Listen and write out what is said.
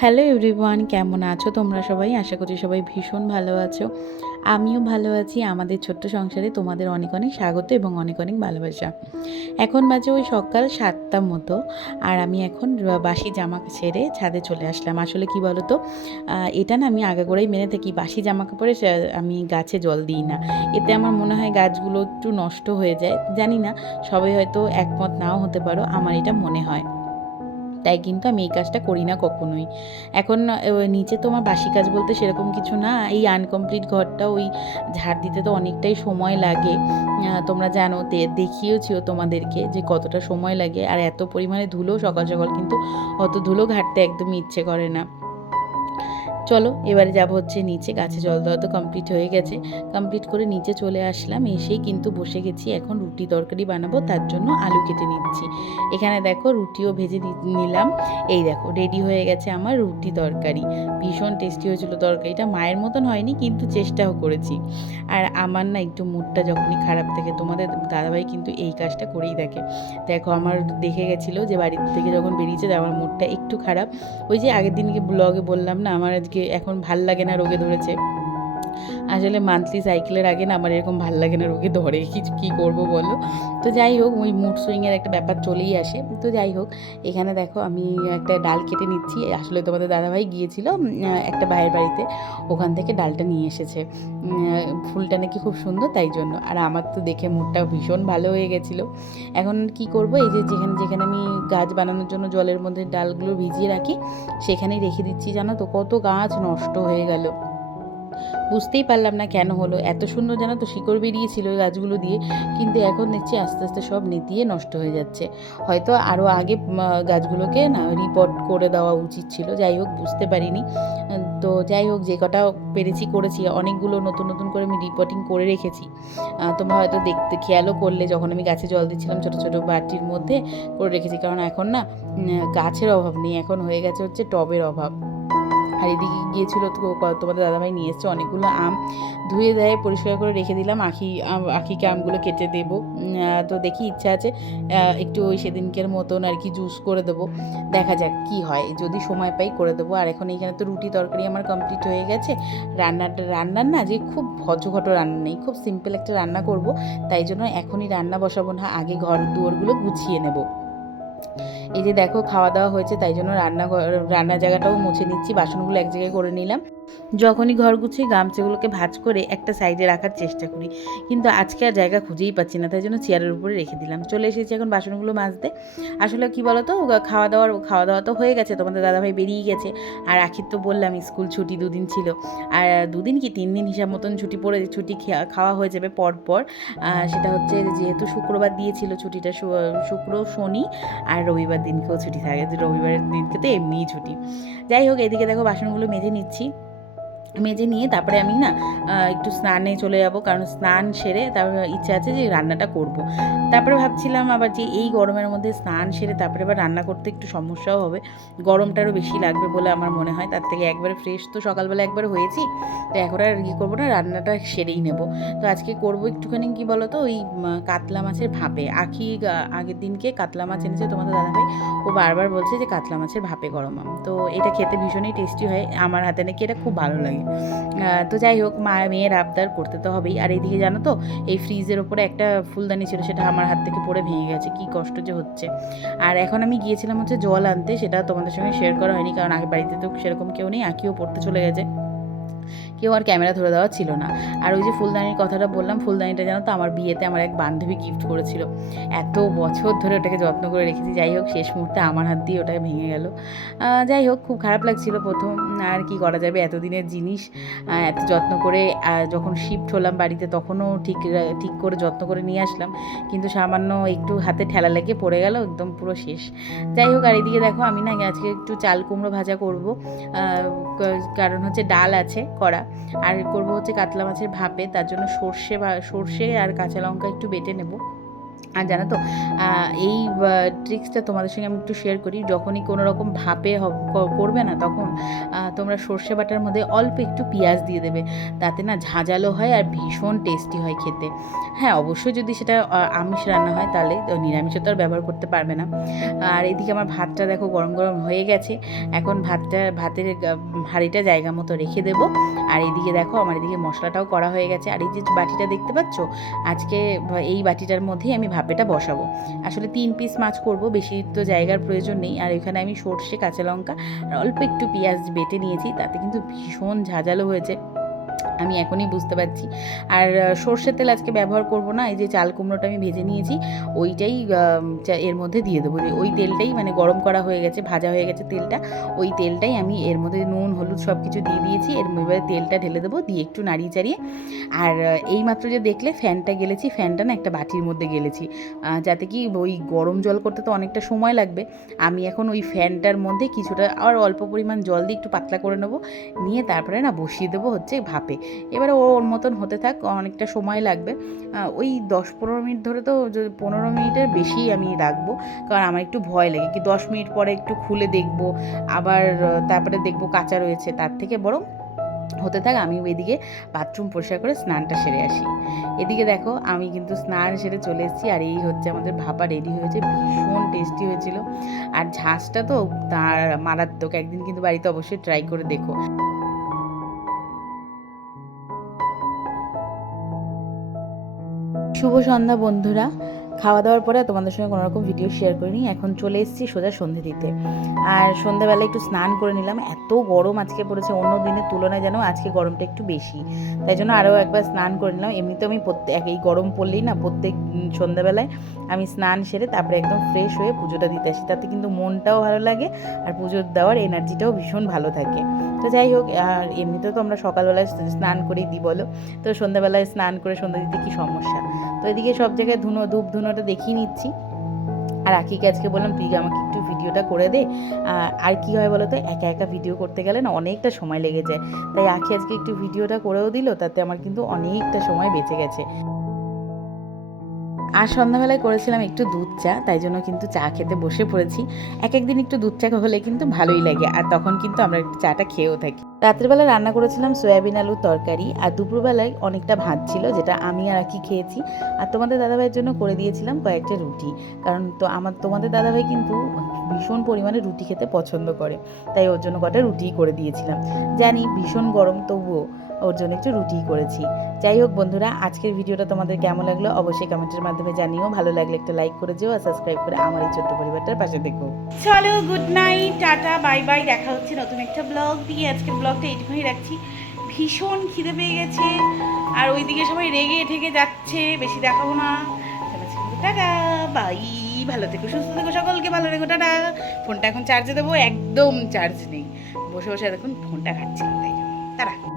Hello everyone, কেমন আছো? তোমরা সবাই? আশা করি সবাই ভীষণ ভালো আছো। আমিও ভালো আছি। আমাদের ছোট্ট সংসারে তোমাদের অনেক অনেক স্বাগত এবং অনেক অনেক ভালোবাসা। এখন বাজে ওই সকাল সাতটা মতো, আর আমি এখন বাসি জামা ছেড়ে ছাদে চলে আসলাম। আসলে কি বলো তো এটা না আমি আগাগোড়াই মেনে থাকি। বাসি জামা কাপড়ে আমি গাছে জল দিই না। এতে আমার মনে হয় গাছগুলো একটু নষ্ট হয়ে যায়। জানি না, সবাই হয়তো একমত নাও হতে পারো, আমার এটা মনে হয়। তাই কিন্তু আমি এই কাজটা করি না কখনোই। এখন নিচে তো আমার বাসি কাজ বলতে সেরকম কিছু না। এই আনকমপ্লিট ঘরটা ওই ঝাড় দিতে তো অনেকটাই সময় লাগে। তোমরা জানো দেখিয়েছিও তোমাদেরকে যে কতটা সময় লাগে। আর এত পরিমাণে ধুলো সকাল সকাল কিন্তু অত ধুলো ঘাটতে একদমই ইচ্ছে করে না। চলো, এবারে যাব হচ্ছে নিচে, গাছে জল দেওয়া তো কমপ্লিট হয়ে গেছে। কমপ্লিট করে নিচে চলে আসলাম, এসেই কিন্তু বসে গেছি, এখন রুটি তরকারি বানাবো, তার জন্য আলু কেটে নিচ্ছি। এখানে দেখো রুটিও ভেজে নিলাম। এই দেখো রেডি হয়ে গেছে আমার রুটি তরকারি। ভীষণ টেস্টি হয়েছিল তরকারিটা, মায়ের মতন হয়নি, কিন্তু চেষ্টাও করেছি। আর আমার না একটু মুডটা যখনই খারাপ থাকে, তোমাদের দাদাভাই কিন্তু এই কাজটা করেই থাকে দেখো, আমার দেখে গেছিল যে বাড়ি থেকে যখন বেরিয়েছে, আমার মুডটা একটু খারাপ। ওই যে আগের দিনকে ব্লগে বললাম না, আমার এখন ভালো লাগে না রোগে ধরেছে। আসলে মান্থলি সাইকেলের আগে না আমার এরকম ভালো লাগে না রোগে ধরে। কি, কী করব বলো? তো যাই হোক, ওই মুড সুইংয়ের একটা ব্যাপার চলেই আসে। তো যাই হোক, এখানে দেখো আমি একটা ডাল কেটে নিচ্ছি। আসলে তোমাদের দাদাভাই গিয়েছিল একটা ভাইয়ের বাড়িতে। ওখান থেকে ডালটা নিয়ে এসেছে। ফুলটা নাকি খুব সুন্দর, তাই জন্য। আর আমার তো দেখে মুডটা ভীষণ ভালো হয়ে গেছিল। এখন কি করব? এই যে যেখানে যেখানে আমি গাছ বানানোর জন্য জলের মধ্যে ডালগুলো ভিজিয়ে রাখি, সেখানেই রেখে দিচ্ছি। জানো তো, কত গাছ নষ্ট হয়ে গেল। বুঝতেই পারলাম না কেন হলো। এত সুন্দর জানো তো শিকড় বেরিয়েছিল ওই গাছগুলো দিয়ে, কিন্তু এখন দেখছি আস্তে আস্তে সব নেতিয়ে নষ্ট হয়ে যাচ্ছে। হয়তো আরও আগে গাছগুলোকে না রিপোর্ট করে দেওয়া উচিত ছিল, যাই হোক বুঝতে পারিনি। তো যাই হোক, যে কটা পেরেছি করেছি, অনেকগুলো নতুন নতুন করে আমি রিপোর্টিং করে রেখেছি। তোমরা হয়তো দেখতে, খেয়ালও করলে যখন আমি গাছে জল দিচ্ছিলাম ছোটো ছোটো বাটির মধ্যে করে রেখেছি। কারণ এখন না গাছের অভাব নেই, এখন হয়ে গেছে হচ্ছে টবের অভাব। আর এদিকে গিয়েছিল তোমাদের দাদাভাই নিয়ে এসছে অনেকগুলো আম। ধুয়ে দেয় পরিষ্কার করে রেখে দিলাম। আখি আখিকে আমগুলো কেটে দেবো। তো দেখি ইচ্ছা আছে একটু ওই সেদিনকের মতন আর কি জুস করে দেবো। দেখা যাক কি হয়। যদি সময় পাই করে দেবো। আর এখন এইখানে তো রুটি তরকারি আমার কমপ্লিট হয়ে গেছে। রান্নাটা, রান্নার না যে খুব ভজঘট রান্না নেই। খুব সিম্পল একটা রান্না করব। তাই জন্য এখনই রান্না বসাবো না, আগে ঘর দুয়ারগুলো গুছিয়ে নেব। এই যে দেখো খাওয়া দাওয়া হয়েছে, তাই জন্য রান্না রান্নার জায়গাটাও মুছে নিচ্ছি, বাসনগুলো এক জায়গায় করে নিলাম। যখনই ঘর গুছিয়ে গামছাগুলোকে ভাঁজ করে একটা সাইডে রাখার চেষ্টা করি, কিন্তু আজকে আর জায়গা খুঁজেই পাচ্ছি না, তাই জন্য চেয়ারের উপরে রেখে দিলাম। চলে এসেছি এখন বাসনগুলো মাজতে। আসলে কি বলো তো খাওয়া দাওয়ার, খাওয়া দাওয়া তো হয়ে গেছে, তোমাদের দাদাভাই বেরিয়ে গেছে। আর আখির তো বললাম, স্কুল ছুটি দুদিন ছিল। আর দুদিন কি, তিন দিন হিসাব মতন ছুটি পড়ে, ছুটি খাওয়া হয়ে যাবে পর পর সেটা হচ্ছে যেহেতু শুক্রবার দিয়েছিল ছুটিটা শুক্র, শনি আর রবিবার দিনকেও ছুটি থাকে রবিবারের দিনকে তো এমনিই ছুটি। যাই হোক, এদিকে দেখো বাসনগুলো মেজে নিচ্ছি। মেজে নিয়ে তারপরে আমি না একটু স্নানে চলে যাব, কারণ স্নান সেরে তারপরে ইচ্ছা আছে যে রান্নাটা করব। তারপরে ভাবছিলাম আবার যে এই গরমের মধ্যে স্নান সেরে তারপরে আবার রান্না করতে একটু সমস্যাও হবে। গরমটারও বেশি লাগবে বলে আমার মনে হয়, তার থেকে একবারে ফ্রেশ তো সকালবেলা একবার হয়েছি, তো এখন আর কী করব না, রান্নাটা সেরেই নেব। তো আজকে করব একটুখানি কি বলো তো ওই কাতলা মাছের ভাপে। আখি আগের দিনকে কাতলা মাছ এনেছে তোমাদের দাদাভাই, ও বারবার বলছে যে কাতলা মাছের ভাপে গরম তো এটা খেতে ভীষণই টেস্টি হয়, আমার হাতে নাকি এটা খুব ভালো লাগে। তো যাই হোক, মা মেয়ের আবদার করতে তো হবেই। আর এইদিকে জানো তো, এই ফ্রিজের ওপরে একটা ফুলদানি ছিল, সেটা আমার হাত থেকে পড়ে ভেঙে গেছে। কি কষ্ট যে হচ্ছে। আর এখন আমি গিয়েছিলাম হচ্ছে জল আনতে, সেটা তোমাদের সঙ্গে শেয়ার করা হয়নি, কারণ আগে বাড়িতে তো সেরকম কেউ নেই, আঁকিও পড়তে চলে গেছে। কেউ আর ক্যামেরা ধরে দেওয়া ছিল না। আর ওই যে ফুলদানির কথাটা বললাম, ফুলদানিটা জানো তো আমার বিয়েতে আমার এক বান্ধবী গিফট করেছিল। এত বছর ধরে ওটাকে যত্ন করে রেখেছি। যাই হোক, শেষ মুহূর্তে আমার হাত দিয়ে ওটা ভেঙে গেল। যাই হোক, খুব খারাপ লাগছিল প্রথম। আর কি করা যাবে? এতদিনের জিনিস এত যত্ন করে যখন শিফট হলাম বাড়িতে তখনও ঠিক ঠিক করে যত্ন করে নিয়ে আসলাম। কিন্তু সামান্য একটু হাতে ঠেলা লেগে পড়ে গেল, একদম পুরো শেষ। যাই হোক, আর এদিকে দেখো, আমি না আজকে একটু চাল কুমড়ো ভাজা করব। কারণ হচ্ছে ডাল আছে করা আর করব হচ্ছে কাতলা মাছের ভাপে, তার জন্য সর্ষে বা সর্ষে আর কাঁচা লঙ্কা একটু বেটে নেব। আর জানো তো এই ট্রিক্সটা তোমাদের সঙ্গে আমি একটু শেয়ার করি। যখনই কোনো রকম ভাপে করবে না, তখন তোমরা সর্ষে বাটার মধ্যে অল্প একটু পেঁয়াজ দিয়ে দেবে। তাতে না ঝাঁঝালো হয় আর ভীষণ টেস্টি হয় খেতে। হ্যাঁ অবশ্যই যদি সেটা আমিষ রান্না হয় তাহলে তো নিরামিষে তো আর ব্যবহার করতে পারবে না। আর এদিকে আমার ভাতটা দেখো গরম গরম হয়ে গেছে। এখন ভাতটা, ভাতের হাঁড়িটা জায়গা মতো রেখে দেবো। আর এদিকে দেখো আমার এদিকে মশলাটাও করা হয়ে গেছে। আর এই যে বাটিটা দেখতে পাচ্ছ, আজকে, এই বাটিটার মধ্যেই আমি ভাপেটা বসাবো। আসলে তিন পিস মাছ করব, বেশি তো জায়গার প্রয়োজন নেই। আর এখানে আমি সর্ষে, কাঁচা লঙ্কা আর অল্প একটু পেঁয়াজ বেটে নিয়েছি, তাতে কিন্তু ভীষণ ঝাঁঝালো হয়েছে। আমি এখনই বুঝতে পারছি। আর সর্ষের তেল আজকে ব্যবহার করব না এই যে চাল কুমড়োটা আমি ভেজে নিয়েছি ওইটাই এর মধ্যে দিয়ে দেবো। ওই তেলটাই মানে গরম করা হয়ে গেছে ভাজা হয়ে গেছে তেলটা ওই তেলটাই আমি এর মধ্যে নুন হলুদ সব কিছু দিয়ে দিয়েছি এর এবারে তেলটা ঢেলে দেবো দিয়ে একটু নাড়িয়ে চাড়িয়ে। আর আহ, এইমাত্র যে দেখলে ফ্যানটা গেলেছি ফ্যানটা না একটা বাটির মধ্যে গেলেছি। যাতে কি ওই গরম জল করতে তো অনেকটা সময় লাগবে। আমি এখন ওই ফ্যানটার মধ্যে কিছুটা আর অল্প পরিমাণ জল দিয়ে একটু পাতলা করে নেব নিয়ে তারপরে না বসিয়ে দেবো হচ্ছে ভাপে। এবারে ও ওর মতন হতে থাক, অনেকটা সময় লাগবে। ওই দশ পনেরো মিনিট ধরে তো পনেরো মিনিটের বেশি আমি রাখব, কারণ আমার একটু ভয় লাগে। কি দশ মিনিট পরে একটু খুলে দেখব, আবার তারপরে দেখব কাঁচা রয়েছে, তার থেকে বরং হতে থাক আমি এদিকে বাথরুম পরিষ্কার করে স্নানটা সেরে আসি। এদিকে দেখো, আমি কিন্তু স্নান সেরে চলে এসেছি, আর এই হচ্ছে আমাদের ভাপা রেডি হয়েছে, ভীষণ টেস্টি হয়েছিল। আর ঝাঁসটা তো তার মারাত্মক, একদিন কিন্তু বাড়িতে অবশ্যই ট্রাই করে দেখো। শুভ সন্ধ্যা বন্ধুরা। খাওয়া দাওয়ার পরে তোমাদের সঙ্গে কোনো রকম ভিডিও শেয়ার করিনি। এখন চলে এসেছি সোজা সন্ধে দিতে। আর সন্ধ্যাবেলা একটু স্নান করে নিলাম। এত গরম আজকে পড়েছে, অন্য দিনের তুলনায় যেন আজকে গরমটা একটু বেশি। তাই জন্য আরও একবার স্নান করে নিলাম। এমনিতে আমি প্রত্যেক এই গরম পড়লেই না প্রত্যেক সন্ধ্যাবেলায় আমি স্নান সেরে তারপরে একদম ফ্রেশ হয়ে পুজোটা দিতে আসি। তাতে কিন্তু মনটাও ভালো লাগে আর পুজোর দেওয়ার এনার্জিটাও ভীষণ ভালো থাকে। তো যাই হোক, আর এমনিতেও তো আমরা সকালবেলায় স্নান করেই দিই বলো। তো সন্ধ্যাবেলায় স্নান করে সন্ধ্যা দিতে কী সমস্যা? তো এদিকে সব জায়গায় ধুনো ধূপ ধুনোটা দেখিয়ে নিচ্ছি। আর আকিকে আজকে বললাম, তুই আমাকে একটু ভিডিওটা করে দে। আর কি হয় বলো তো একা একা ভিডিও করতে গেলে না অনেকটা সময় লেগে যায়। তাই আখি আজকে একটু ভিডিওটা করেও দিল, তাতে আমার কিন্তু অনেকটা সময় বেঁচে গেছে। আর সন্ধ্যাবেলায় করেছিলাম একটু দুধ চা, তাই জন্য কিন্তু চা খেতে বসে পড়েছি। এক একদিন একটু দুধ চা হলে কিন্তু ভালোই লাগে, আর তখন কিন্তু আমরা একটু চাটা খেয়েও থাকি। রাত্রেবেলা রান্না করেছিলাম সয়াবিন আলুর তরকারি, আর দুপুরবেলায় অনেকটা ভাত ছিল, যেটা আমি আর কি খেয়েছি। আর তোমাদের দাদাভাইয়ের জন্য করে দিয়েছিলাম কয়েকটা রুটি, কারণ তো আমার, তোমাদের দাদাভাই কিন্তু ভীষণ পরিমাণে রুটি খেতে পছন্দ করে, তাই ওর জন্য কটা রুটিই করে দিয়েছিলাম। জানি ভীষণ গরম তবুও ওর জন্য একটু রুটি করেছি। যাই হোক বন্ধুরা, আজকের ভিডিওটা তোমাদের কেমন লাগল অবশ্যই কমেন্টের মাধ্যমে জানিও। ভালো লাগলে একটা লাইক করে যেও আর সাবস্ক্রাইব করে আমার এই ছোট্ট পরিবারটার পাশে দেখো চলো good night tata bye bye দেখা হচ্ছে নতুন একটা ব্লগ দিয়ে। আজকের ব্লগটা এইটুকুই রাখছি। ভীষণ খিদে পেয়ে গেছে আর ওইদিকে সবাই রেগে ঠেকে যাচ্ছে। বেশি দেখাবো না। টাটা বাই ভালো থেকো, সুস্থ থেকো, সকলকে ভালো রেখো টাটা। ফোনটা এখন চার্জে দেবো, একদম চার্জ নেই। বসে বসে দেখুন ফোনটা ঘাটছি। তাই। টাটা।